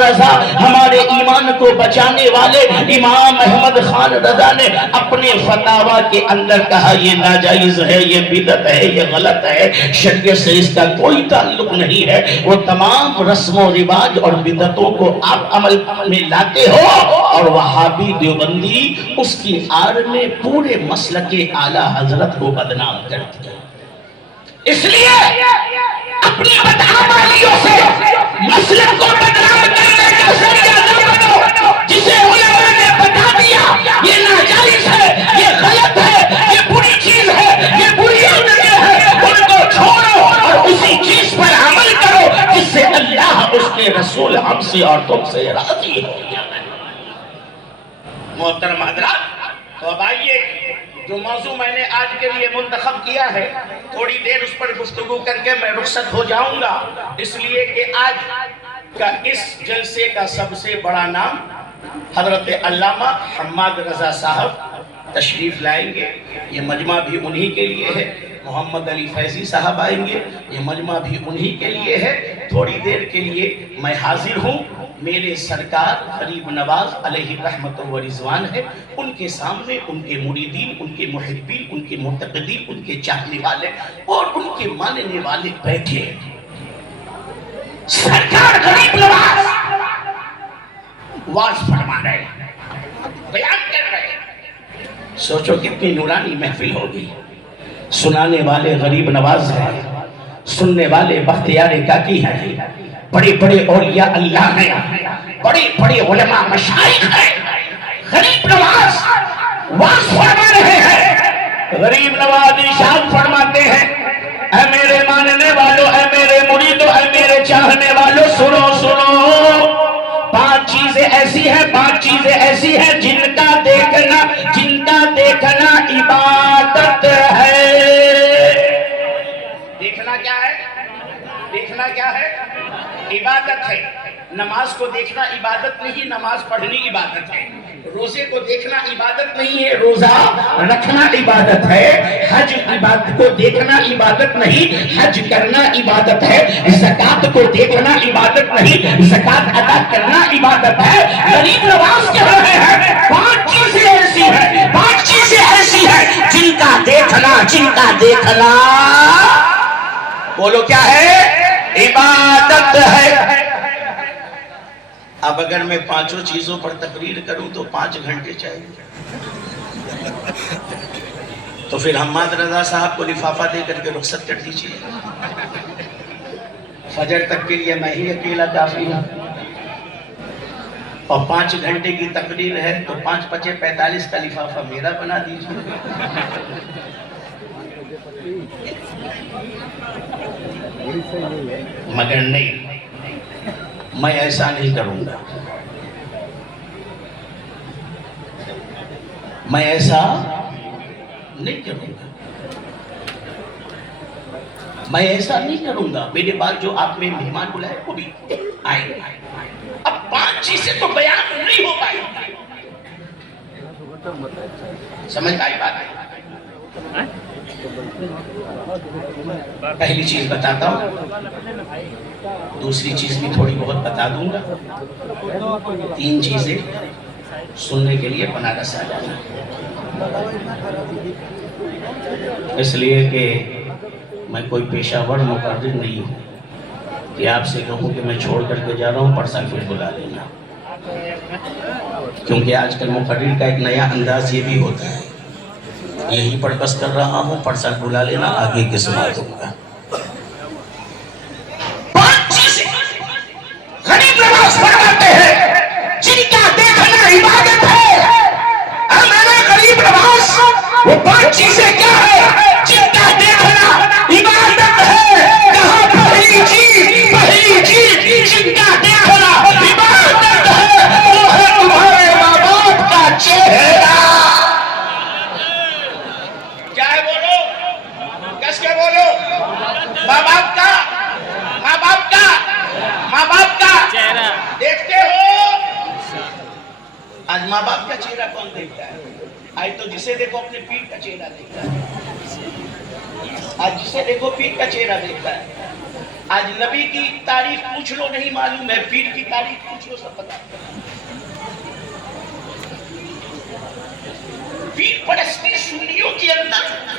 رضا ہمارے ایمان کو بچانے والے امام احمد خان رضا نے اپنے فتاوا کے اندر کہا یہ ناجائز ہے، یہ بدعت ہے، یہ غلط ہے، شریعت سے اس کا کوئی تعلق نہیں ہے۔ وہ تمام رسم و رواج اور بدعتوں کو آپ عمل میں لاتے ہو اور وہابی دیوبندی اس کی آڑ میں پورے مسلک اعلی حضرت کو بدنام کرتی ہے۔ اس لیے اپنی بدعمالیوں سے مسلک کو بدنام کرنے کا ذریعہ نہ بنو۔ جسے علماء نے بتا دیا یہ ناجائز ہے، یہ غلط ہے، یہ بری چیز ہے، یہ بری عمل ہے، ان کو چھوڑو اور اسی چیز پر عمل کرو جس سے اللہ اس کے رسول ہم سے اور تم سے راضی ہو جائے۔ محترم حضرات، تو اب آئیے جو موضوع میں نے آج کے لیے منتخب کیا ہے تھوڑی دیر اس پر گفتگو کر کے میں رخصت ہو جاؤں گا، اس لیے کہ آج کا اس جلسے کا سب سے بڑا نام حضرت علامہ حماد رضا صاحب تشریف لائیں گے۔ یہ مجمع بھی انہی کے لیے ہے۔ محمد علی فیضی صاحب آئیں گے، یہ مجمع بھی انہی کے لیے ہے۔ تھوڑی دیر کے لیے میں حاضر ہوں، میرے سرکار غریب نواز علیہ رحمت و رضوان ہے، ان کے سامنے ان کے مریدین، ان کے محبین، ان کے معتقدین، ان کے چاہنے والے اور ان کے ماننے والے بیٹھے ہیں۔ سرکار غریب نواز واز فرما رہے ہیں، بیان کر رہے ہیں۔ سوچو کتنی نورانی محفل ہوگی۔ سنانے والے غریب نواز ہیں، سننے والے بختیار کاکی ہیں، بڑے بڑے اولیاء اللہ ہیں، بڑے بڑے علماء مشائخ ہیں۔ غریب نواز واز فرما رہے ہیں۔ غریب نواز ارشاد فرماتے ہیں، اے میرے ماننے والوں، اے میرے مریدوں، اے میرے چاہنے والوں، سنو سنو، پانچ چیزیں ایسی ہیں، پانچ چیزیں ایسی ہیں جن کا دیکھنا عبادت ہے۔ دیکھنا کیا ہے؟ دیکھنا کیا ہے؟ عبادت ہے۔ نماز کو دیکھنا عبادت نہیں، نماز پڑھنی عبادت ہے۔ روزے کو دیکھنا عبادت نہیں ہے، روزہ رکھنا عبادت ہے۔ حج عبادت کو دیکھنا عبادت نہیں، حج کرنا عبادت ہے۔ زکوٰۃ کو دیکھنا عبادت نہیں، زکوٰۃ ادا کرنا عبادت ہے۔ غریب نواز کہہ رہے ہیں پانچ چیزیں ایسی ہیں، پانچ چیزیں ایسی ہیں جن کا دیکھنا بولو کیا ہے؟ عبادت ہے۔ اب اگر میں پانچوں چیزوں پر تقریر کروں تو 5 گھنٹے چاہیے، تو پھر حماد رضا صاحب کو لفافہ دے کر کے رخصت کر دیجیے۔ فجر تک کے لیے میں ہی اکیلا کافی ہوں، اور 5 گھنٹے کی تقریر ہے تو 5 × 5 = 45 کا لفافہ میرا بنا دیجیے۔ مگر نہیں، میں ایسا نہیں کروں گا، میں ایسا نہیں کروں گا، میں ایسا نہیں کروں گا۔ میرے بعد جو آپ میں مہمان بلائے وہ بھی آئیں گے۔ اب 5 چیزیں تو بیان نہیں ہو پائی، سمجھ آئی بات؟ پہلی چیز بتاتا ہوں، دوسری چیز بھی تھوڑی بہت بتا دوں گا، 3 چیزیں سننے کے لیے بنارس آ جانا۔ اس لیے کہ میں کوئی پیشہ ور مقرر نہیں ہوں کہ آپ سے کہوں کہ میں چھوڑ کر کے جا رہا ہوں، پرسا پھر بلا لینا، کیونکہ آج کل مقرر کا ایک نیا انداز یہ بھی ہوتا ہے، یہی پر بس کر رہا ہوں، پرسا بلا لینا، آگے کی سنا دوں گا۔ 5 چیزیں غریب نواز فرماتے ہیں جن کا دیکھنا عبادت ہے۔ اے میرے غریب نواز، وہ 5 چیزیں کیا ہے جن کا دیکھنا عبادت ہے؟ کہاں پہلی چیز جن کا دیکھنا عبادت ہے وہ ہے تمہارے ماں باپ کا چہرہ۔ کیا ہے بولو؟ کس کے بولو؟ ماں باپ کا چہرہ دیکھتے ہو؟ آج ماں باپ کا چہرہ کون دیکھتا ہے؟ آج تو جسے دیکھو اپنے پیٹ کا چہرہ دیکھتا ہے، آج جسے دیکھو پیٹ کا چہرہ دیکھتا ہے۔ آج نبی کی تاریخ پوچھ لو نہیں معلوم ہے، پیر کی تاریخ پوچھ لو سب پتا۔ پیر پرستی سنیوں کے اندر